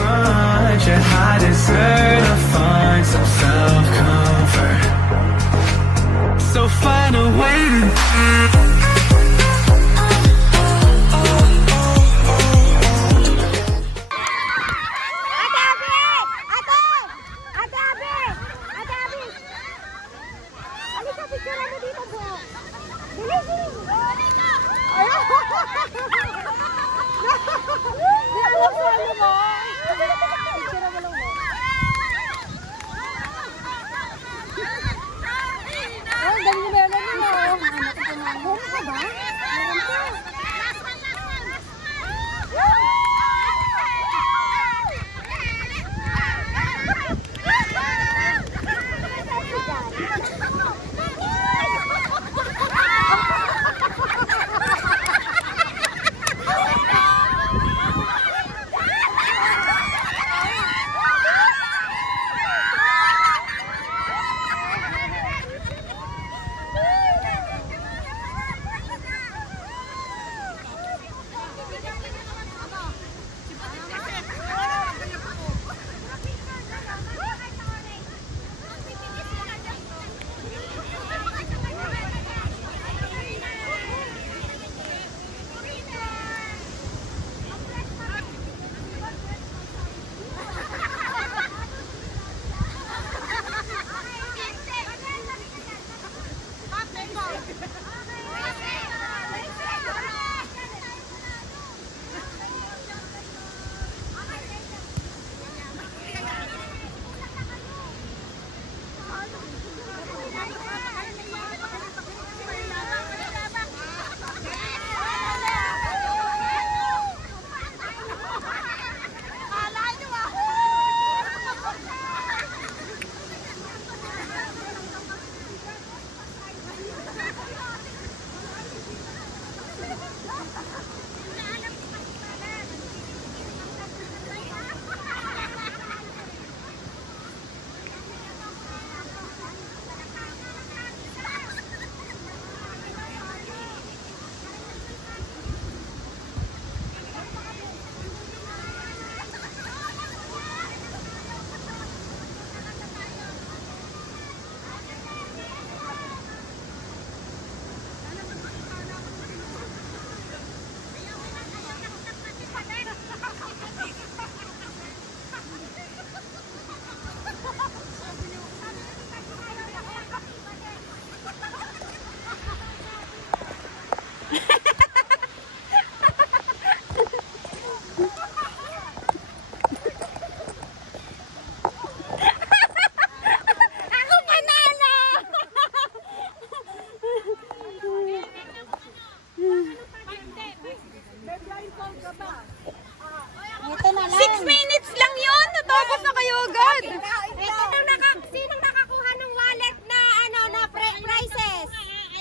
much, and I deserve to find some self-comfort. So find a way to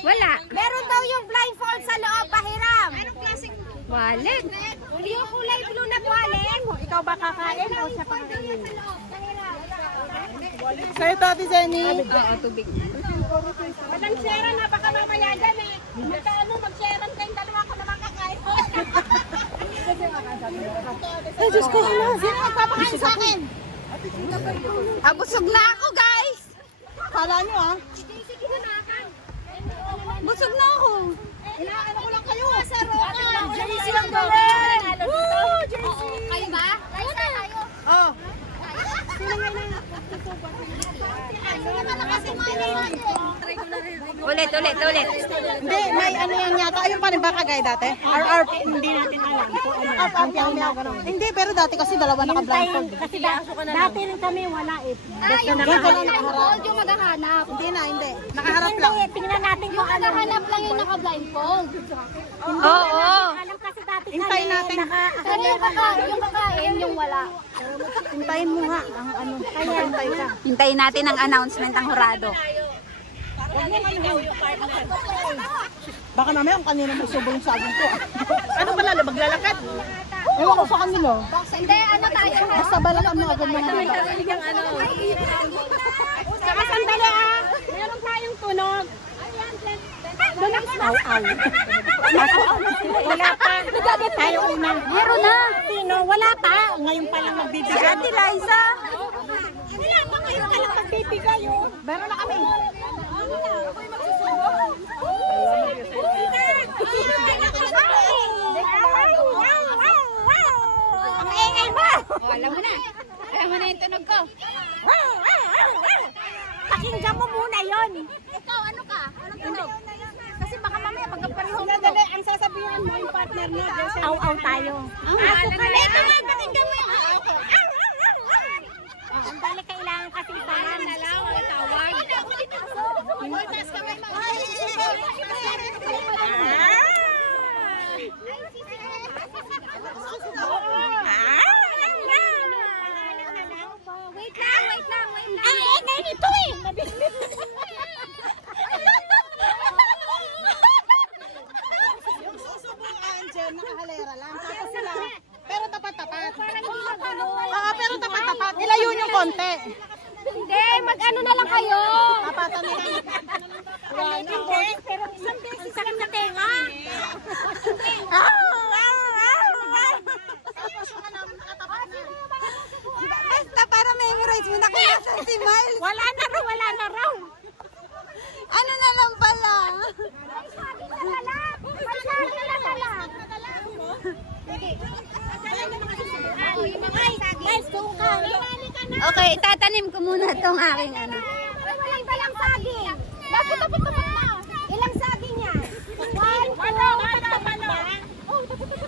Wala. Meron daw yung blindfold sa loob, pahiram. Anong klaseng wallet? Yung kulay blue na wallet. Ikaw ba kakain o siya pang kainin? Pahiram. Sa'yo to, Ate Jenny. Oo, tubig. Walang share na, baka mamaya dyan eh. Mag-share kayong dalawa ko na makakain. Ay, Diyos ko, hala. Sino magpapakain sa akin? Busog na ako, guys. Kala nyo Sige na nakan. Busog na ako. Inaano ko lang kayo. Sa roka. JC lang gawin. Woo! JC. Kayo ba? Kayo na. Oh. Sino nga na? Sino malakas yung mga natin? Ulit. Hindi, may ano yan yata. Ayun pa rin ba kagaya dati? RR. Hindi natin alam kung ano. Hindi, pero dati kasi dalawa naka-blindfold. Kasi dati rin kami wala eh. Ganito lang nakaharap. Yung maghahanap. Hindi. Nakaharap lang. Tingnan natin kung ano. Nakahanap lang yung naka-blindfold. Oo. Alam kasi dati Hintayin natin. Pero yung kakain, yung wala. Hintayin mo nga ang ano. Kaya hintay ka. Hintayin natin ang announcement ng Horado. Baka naman ang kanina may subo yung saging ko. Ano pala, maglalakad? Ewan ko sa kanila. Hindi, ano tayo? Basta balakan mo agad mga Saka sandali ah. Meron tayong tunog. Ayan, Aw-aw. Wala pa. Tayo una. Meron na. Sino? Wala pa. Ngayon pa lang Si magbibigay. Ate Liza. Wala pa ngayon ka lang magbibigay. Oh. Meron na kami. Ang ingay mo! Alam mo na. Alam mo na yung tunog ko. Pakinggan mo muna yon. Ikaw, ano ka? Anong tunog? Kasi baka mamaya magkapareho mo. Dali, ang sasabihan mo yung partner mo. Aw-aw tayo. Aso ka na. Ito nga, pakinggan mo yung Ang dali kailangan kasi isahan. Ang tawag. Hoy, mas kamay mo. Wait lang. Ang ingay nito eh. Yung susubukan dyan, nakahalera lang. Tapos sila, pero tapat-tapat. Oo, pero tapat-tapat. Ilayo yung konti. Hindi, mag-ano na lang kayo. Tapatan nila. Hindi, pero isang beses sa kanya tenga. Basta para memorize mo na kaya si Miles. Wala na raw. Ano na lang pala? Okay, tatanim ko muna tong aking ano. Walang dalang saging. Dapat na. Ilang saging yan?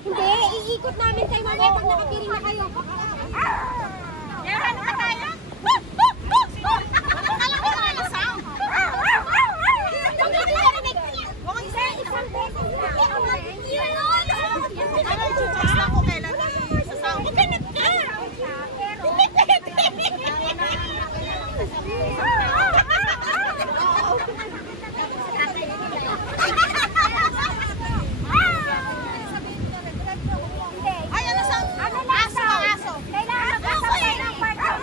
Hindi, iikot namin kay mamaya pag nakapiring na kayo. Yan, ano tayo? Kala ko mga lasang. Isang beses lang. Ano yung chuchas na ko kailan sasaw? Ay, ano sa? Ano aso? Kailangan magkasabay ng partner.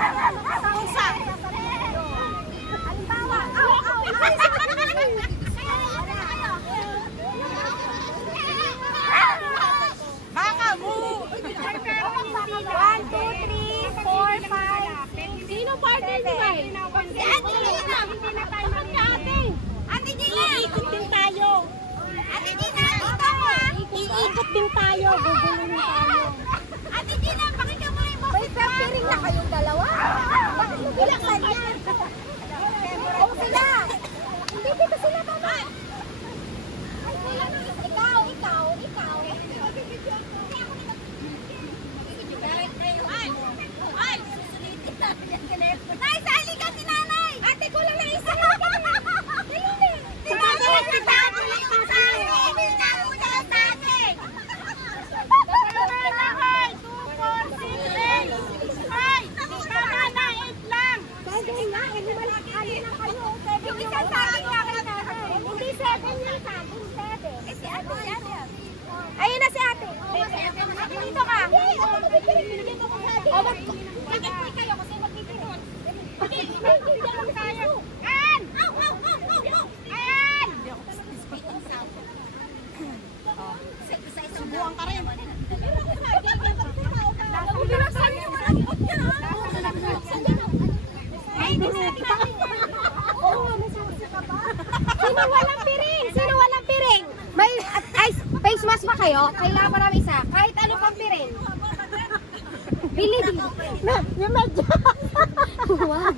Pusa. Halimbawa, Baka mo! 1, 2, 3, 4, 5. Sino partner ni May? Si Ate Gina. Hindi na tayo mag-ate. Ate Gina. Iikot din tayo. Ate Gina, ikaw ah. Iikot din tayo. Gugulong tayo. Ate Gina, pakinggan mo yung may piring na kayong dalawa. Bakit mo bilaksan yan? Oo sila. Hindi dito sila tama. Ikaw. Nay, sali ka si nanay! Ate ko lang na isa! Tumawag kita! Ayun na si ate. Dito ka. O, mag-ibig kayo kasi mag-ibig. Mag-ibig lang tayo. Ayan! Ayan! Subuhan ka rin. Bilaksan niyo, malambot yan, ha? Ay, di natin Oo, may saksi ka ba? Sino walang piring? May face mask ba kayo? Kailangan pa namin isa. Kahit ano pang piring. Bili din. Yung medyo. Wag.